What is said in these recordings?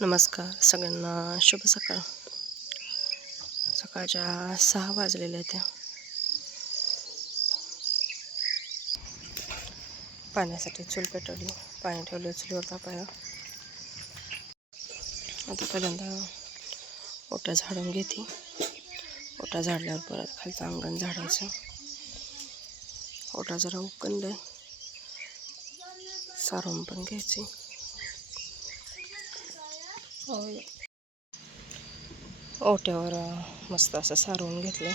नमस्कार सगळ्यांना, शुभ सकाळ. सकाळच्या 6 वाजलेल्या त्या पाण्यासाठी चूल पेटवली, पाणी ठेवलं चुलीवर तापायला. आता पहिल्यांदा ओटा झाडून घेते. ओटा झाडल्यावर परत खालचं अंगण झाडायचं. ओटा जरा उकळलंय, सारून पण घ्यायची. ओट्यावर मस्त असं सारवून घेतलं.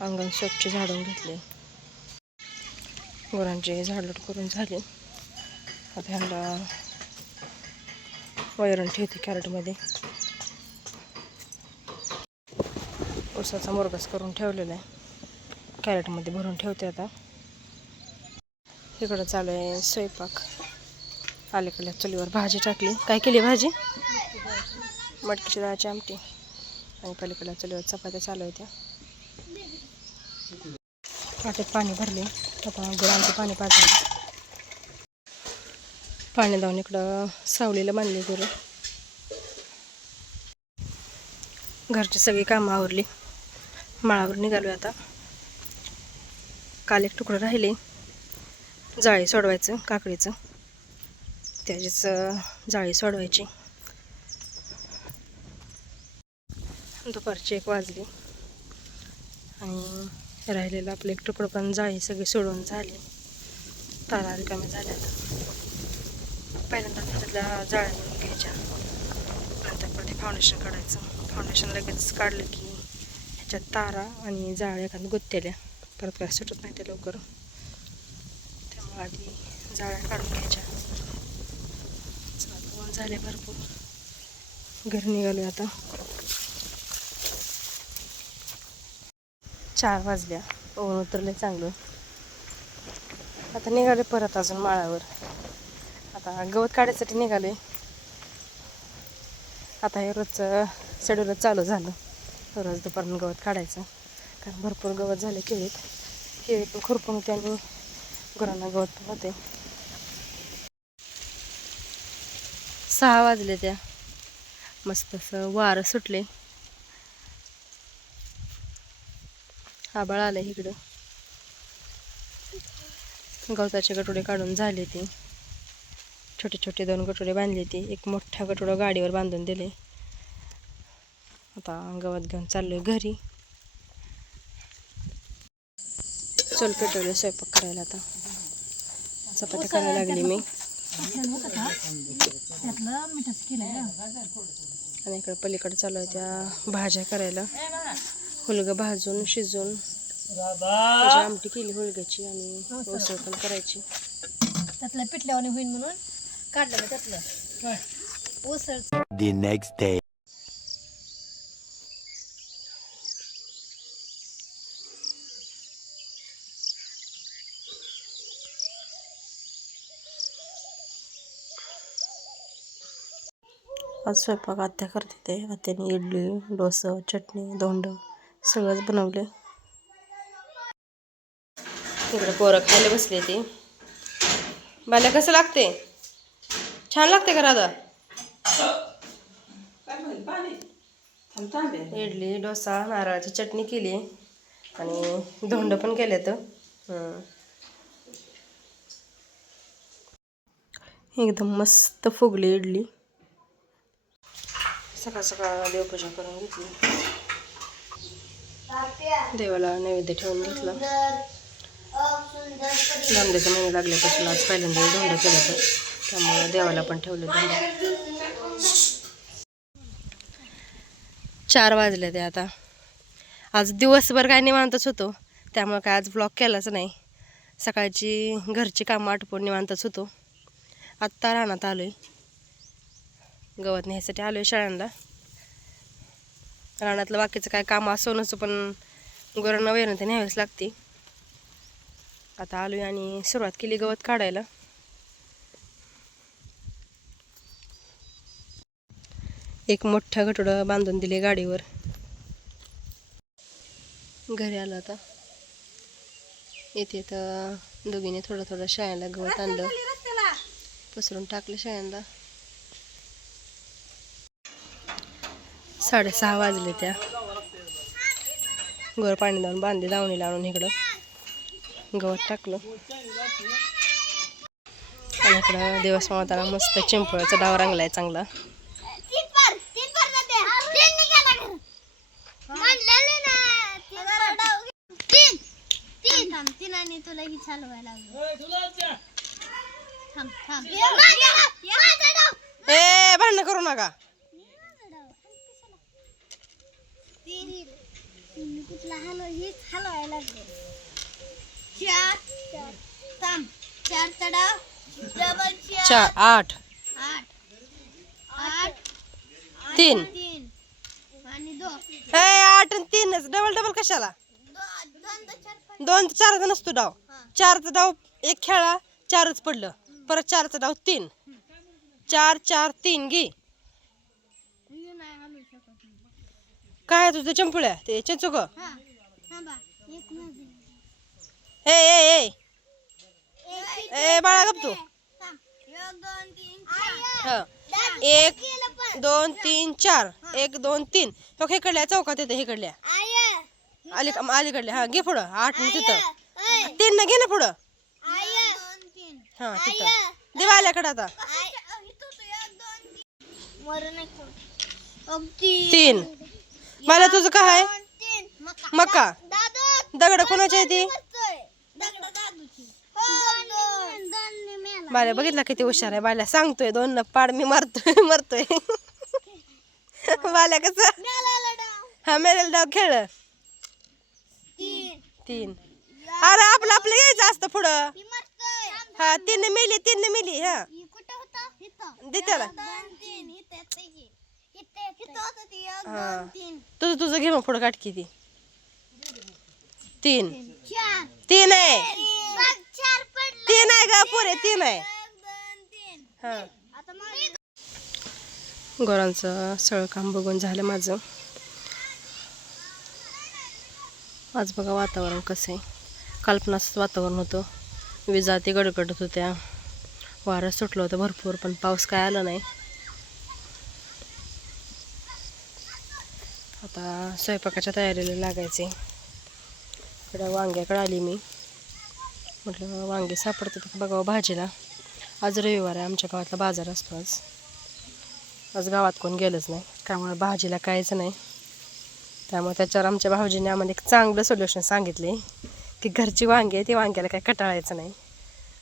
अंगण स्वच्छ झाडून घेतले. गुरांची झाडलोट करून झाली. आता ह्यांना वैरण ठेवते कॅरेटमध्ये. ऊसाचा मोरगस करून ठेवलेला आहे, कॅरेटमध्ये भरून ठेवते. आता इकडं चालू आहे स्वयंपाक. अलीकडल्या चुलीवर भाजी टाकली. काय केली भाजी? मटकीची डाळाची आमटी. आणि पलीकडल्या चुलीवर चपात्या चालू होत्या. वाटेत पाणी भरले. आता गुरांचे पाणी पाजले. पाणी जाऊन इकडं सावलीला बांधली गुरं. घरची सगळी कामं आवरली. माळावर निघालो आता. काल एक तुकडं राहिले जाळी सोडवायचं काकडीचं, त्याचीच जाळी सोडवायची. दुपारची 1 वाजली आणि राहिलेलं आपलं एक तुकडं पण जाळी सगळी सोडून झाली. तारा रिकामी झाल्या. पहिल्यांदा त्यातल्या जाळ्या म्हणून घ्यायच्या, नंतर परत फाउंडेशन काढायचं. फाउंडेशन लगेच काढलं की ह्याच्यात तारा आणि जाळ्या एखाद्या गुत्तेल्या, परत काय सुटत नाही ते लवकर. त्यामुळे आधी जाळ्या काढून घ्यायच्या. ऊन झाले भरपूर. घरी निघालो आता. 4 वाजल्या. ऊन उतरले चांगलं. आता निघाले परत अजून माळावर. आता गवत काढायसाठी निघाले. आता हे रोजचं शेड्यूल चालू झालं. रोज दुपारून गवत काढायचं, कारण भरपूर गवत झाले केळीत. केळी पण खुरपून होते आणि गुरांना गवत पण होते. 6 वाजले त्या. मस्त असं वारं सुटले. आभाळ आलं इकडं. गवताचे गटोडे काढून झाले. ते छोटे छोटे 2 गटोडे बांधले. ते एक मोठा गटोडा गाडीवर बांधून दिले. आता गवत घेऊन चाललोय घरी. चल पेटवले स्वयंपाक करायला. आता चपात्या करायला लागली मी. आणि इकडं पलीकडे चालू आहे त्या भाज्या करायला. हुलगं भाजून शिजून त्याची आमटी केली हुलग्याची, आणि उसळ पण करायची. त्यातलं पिठल्यावाने होईल म्हणून काढलं त्यातलं उसळ. The next day. आज स्वयंपाक आत्या करते. ते आत्याने इडली, डोसा, चटणी, धोंड सगळंच बनवले. इकडे पोरं खायला बसले. ते बाल्या कसं लागते? छान लागते का राधा? इडली, डोसा, नारळाची चटणी केली आणि धोंड पण केले. तर एकदम मस्त फुगली इडली. सकाळ सकाळ देवपूजा करून घेतली. देवाला नैवेद्य ठेवून घेतला. धोंड्याचा महिना लागल्यापासून आज पहिल्यांदा धोंड केलं, तर त्यामुळे देवाला पण ठेवलं धोंड. 4 वाजले ते आता. आज दिवसभर काय निवांतच होतो, त्यामुळे काय आज व्लॉग केलाच नाही. सकाळची घरची कामं आटपून निवांतच होतो. आत्ता रानात आलोय. गवत न्यायसाठी आलोय शाळांना. रानातलं बाकीचं काय काम असो नसो, पण गुरांना वैरण ते न्यावीच लागते. आता आलोय आणि सुरुवात केली गवत काढायला. एक मोठा गटोडा बांधून दिले गाडीवर. घरी आलं आता. येते तर दोघीने थोडं थोडं शाळेला गवत आणलं. पसरून टाकले शेळ्यांना. 6:30 वाजले त्या. गोर पाणी लावून बांधले, दावणी लावून इकडं गवत टाकलं. आणि इकडं दिवस मावताना मस्त चिंपळाचा डाव रंगलाय चांगला. ए भांडण करू नका. चार 8 3 8 आणि 3 डबल कशाला? 2 4चा नसतो डाव. 4चा डाव एक खेळा 4च पडलं. परत 4चा डाव 3 4 4 3 घे. काय तुझं चंपुळ्या ते चिंचुक. ए ए ए ए बाळा गप तू. 1 2 3 4 1 2 3 तो इकडल्या चौकात येते इकडल्या अलीकडल्या. हा घे पुढं 8 तिथं 3 न घे ना पुढं. हा तिथं दिवाल्याकडं आता 3. मला तुझं काय मका दगड कोणाची आहे ती? बाल्या बघितला किती हुशार आहे. बाल्या सांगतोय 2 न पाड मी मरतोय. बाल्या कसं हा मेलेला डाव खेळ 3. अरे आपलं यायचं असतं पुढं. हा 3 मेली. हा दे त्याला. तुझं घे मग पुढं काटकी ती. 3 आहे 3 आहे का पुरे 3 आहे. हा गोरांचं सगळं काम बघून झालं माझं. आज बघा वातावरण कसं आहे. काल्पनाचं वातावरण होतं. विजा ते गडगडत होत्या. वारं सुटलं होतं भरपूर पण पाऊस काय आला नाही. आता स्वयंपाकाच्या तयारीला लागायचे. इकडं वांग्याकडे आली मी. म्हटलं वांगे सापडते तर बघावं भाजीला. आज रविवार आहे. आमच्या गावातला बाजार असतो आज गावात कोण गेलंच नाही त्यामुळे भाजीला काहीच नाही. त्यामुळे त्याच्यावर आमच्या भाऊजीने आम्हाला एक चांगलं सोल्युशन सांगितले की घरची वांगी आहे ती वांग्याला काही कटाळायचं नाही.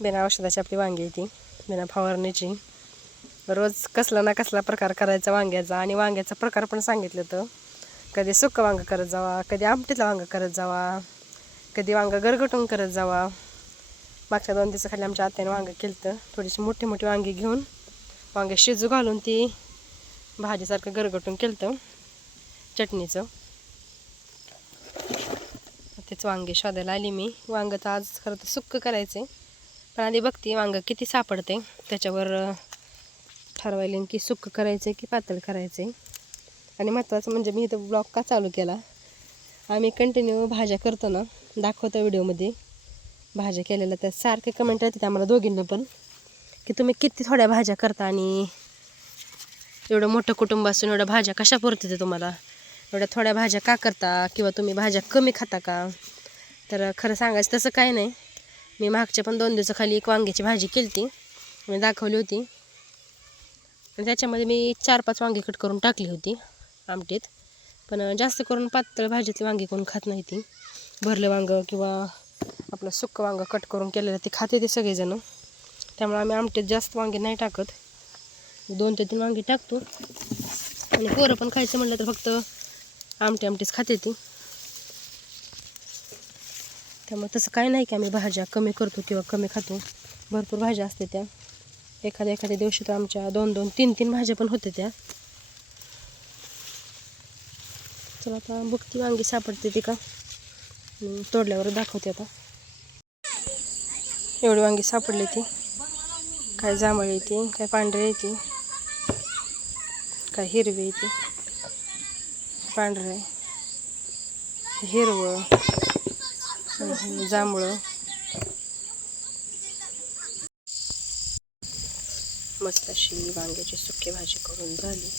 बिना औषधाची आपली वांगी आहे ती बिना फवारणीची. रोज कसला ना कसला प्रकार करायचा वांग्याचा. आणि वांग्याचा प्रकार पण सांगितलं तर कधी सुक्कं वांगं करत जावा, कधी आमटीतलं वांगं करत जावा, कधी वांगं गरगटून करत जावा. मागच्या 2 दिवसाखाली आमच्या आत्याने वांगं केलं. थोडीशी मोठी वांगी घेऊन वांगे शिजू घालून ती भाजीसारखं गरगटून केलं चटणीचं. तेच वांगे शोधायला आली मी. वांगं तर आज खरं तर सुक्कं करायचं पण आधी बघते वांगं किती सापडते त्याच्यावर ठरवायला की सुक्कं करायचं की पातळ करायचं. आणि महत्त्वाचं म्हणजे मी इथं ब्लॉग का चालू केला. आम्ही कंटिन्यू भाज्या करतो ना दाखवतो व्हिडिओमध्ये भाज्या केलेल्या. त्या सारखे कमेंट येतात आम्हाला दोघींना पण की तुम्ही किती थोड्या भाज्या करता आणि एवढं मोठं कुटुंब असून एवढ्या भाज्या कशा पुरते तुम्हाला, एवढ्या थोड्या भाज्या का करता किंवा तुम्ही भाज्या कमी खाता का. तर खरं सांगायचं तसं काय नाही. मी मागच्या पण 2 दिवसाखाली एक वांग्याची भाजी केली ती मी दाखवली होती. आणि त्याच्यामध्ये मी 4-5 वांगी कट करून टाकली होती आमटीत. पण जास्त करून पातळ भाजीतली वांगी कोण खात नाही. ती भरलं वांगं किंवा आपलं सुक्कं वांगं कट करून केलेलं ते खाते ते सगळेजण. त्यामुळे आम्ही आमटीत जास्त वांगे नाही टाकत. 2 ते 3 वांगी टाकतो. आणि पोरं पण खायचं म्हटलं तर फक्त आमटीच खाते ती. त्यामुळे तसं काही नाही की आम्ही भाज्या कमी करतो किंवा कमी खातो. भरपूर भाज्या असते त्या. एखाद्या दिवशी तर आमच्या 2-2, 3-3 भाज्या पण होते त्या. चला आता बघती वांगी सापडते ती का तोडल्यावर दाखवते. आता एवढी वांगी सापडली ती. काय जांभळी येते, काय पांढरी येते, काय हिरवी येते, पांढरं हिरवं जांभळं. मस्त अशी वांग्याची सुकी भाजी करून झाली.